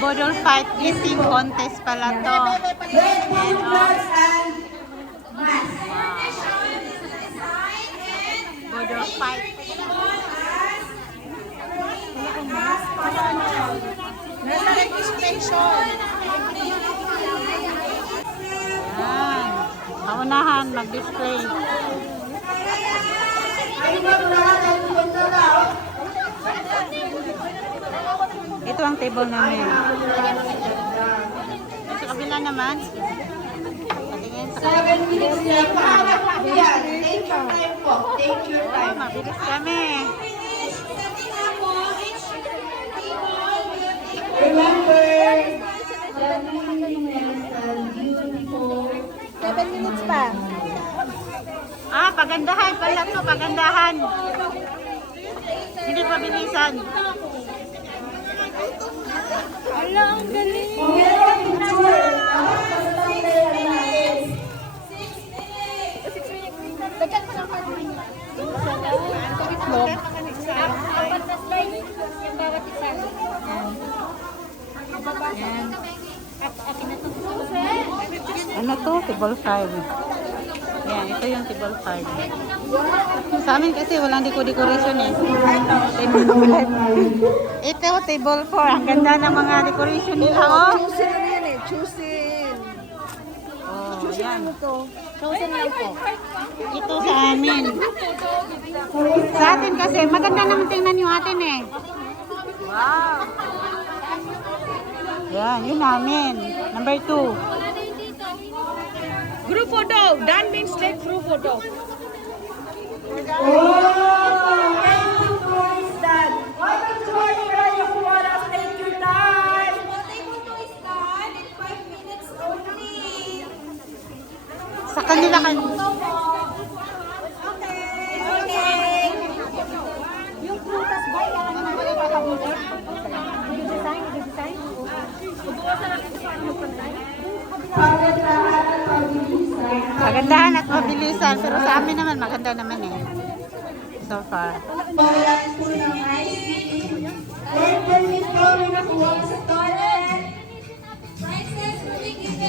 Bodol fight eating contest pala to. Ayan, oh. Bodol fight. Nasa registration. Ayan. Paunahan, mag-display. Ito ang table namin. Sa kabila naman. Patingin sa kabila. 7 minutes lang pa. Yan. Take your time po. Take your time. Mabilis kami. Remember, cleanliness and beautiful. 7 minutes pa. Ah, pagandahan pala to, pagandahan. Hindi pabilisan. Ala, ang galing. Kung meron kang picture, dapat masasampayan natin. 6 minutes. Dagdag pa lang pa rin. Apat na slide. Yung bawat isa. Ano to? Table 5. Yan, ito yung table 5. Sa amin kasi walang decoration eh. Table 5. Ito, table 4. Ang ganda ng mga decoration nila, oh. Choosing ano yan eh, choosing. Oh, yan. Choosing lang po. Ito sa amin. Sa atin kasi, maganda naman tingnan yung atin eh. Wow. Yan, yun namin. Number 2. Group photo. Done means take group photo. Oh, thank you, Boys Dad. Welcome to our Mirayo Kuwaras. Take your time. Sa kanila kan. Yung prutas ba? Kailangan naman wala papabutin? Nag-design? Ubuwasan natin sa paano magpantay? Pagandahan at pabilisan. Magandahan at mabilisan. Pero sa amin naman, maganda naman eh. So far. Bawalan po ng IC. Then, permit ko rin nakuha sa toilet.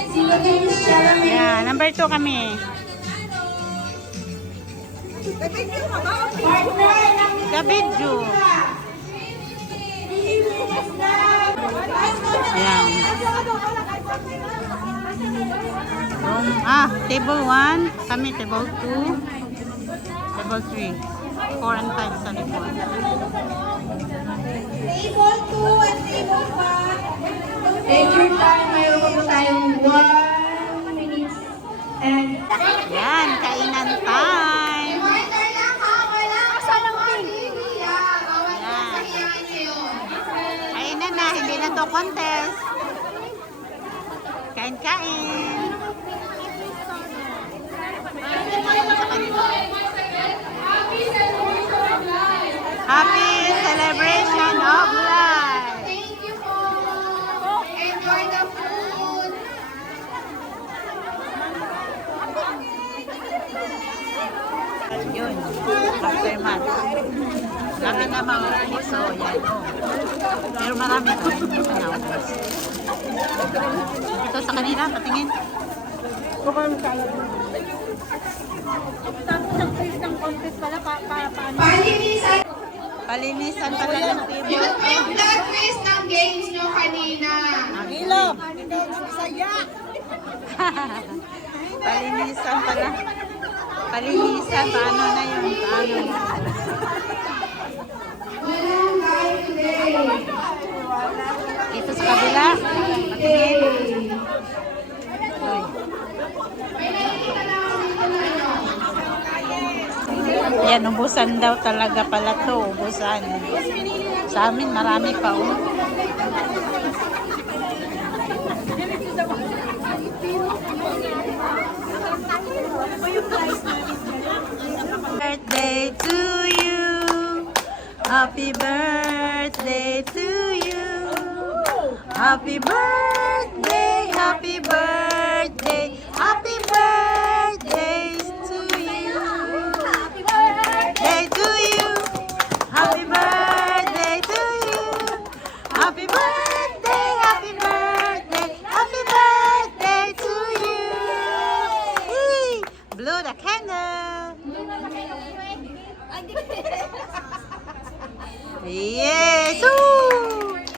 Silagay niyo siya lang eh. Yeah, number 2 kami. Partner ng Gabidju. Ayan. Table 1. Kami table 2. Table 3. 4 and 5 sa likod. Table 2 at table 5. Take your time. Mayroon pa po tayong 1 minute. And Yan, kainan time. Kainan na, hindi na to contest. Kain-kain. Happy celebration of life. thank you po. Enjoy the food. Yun, aftermath. Laki na mga puso, yan. Pero marami pa rin sa naubos. Ito sa kanila, patingin. Tapos ang quiz ng contest pala, paano? Palinisan. Palinisan pala ng table. Yung plot twist ng games nyo kanina. Ilog! Palinisan pala. Palinisan, paano na yun? Paano na? Walang live today. Ito sa kabila. Patingin. Uy. Yan, ubusan daw talaga pala to. Ubusan. Sa amin, marami pa. Oh. Birthday to you. Happy birthday to you. Happy birthday, happy birthday, happy birthday to you. Happy birthday to you. Happy birthday to you. Happy birthday, happy Yes!